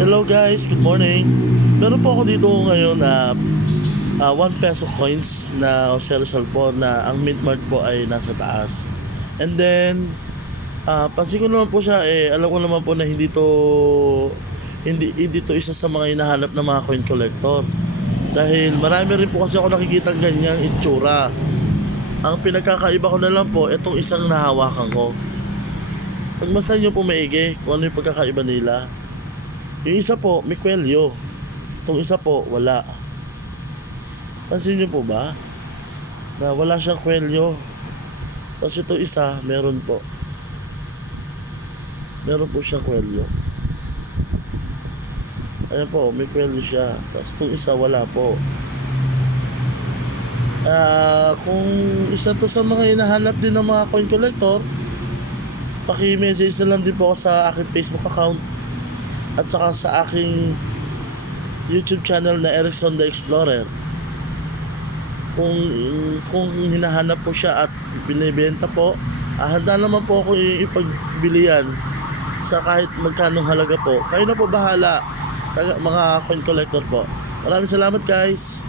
Hello guys, good morning. Meron po ako dito ngayon na 1 peso coins na Rizal po na ang mint mark po ay nasa taas. And then pansin ko naman po siya, alam ko naman po na hindi to isa sa mga hinahanap ng mga coin collector. Dahil marami rin po kasi ako nakikita ganyang itsura. Ang pinagkakaiba ko na lang po, itong isang nahawakan ko. Pagmasdan nyo po maigi kung ano yung pagkakaiba nila. Yung isa po, may kwelyo. Itong isa po, wala. Pansin nyo po ba? Na wala siyang kwelyo. Tapos itong isa, meron po. Meron po siyang kwelyo. Ayan po, may kwelyo siya. Tapos itong isa, wala po. Kung isa to sa mga hinahanap din ng mga coin collector, paki-message na lang din po ako sa aking Facebook account at saka sa aking YouTube channel na Erickson the Explorer. Kung hinahanap po siya at binibenta po, handa naman po ako ipagbili yan sa kahit magkanong halaga po. Kayo na po bahala, mga coin collector po. Maraming salamat guys.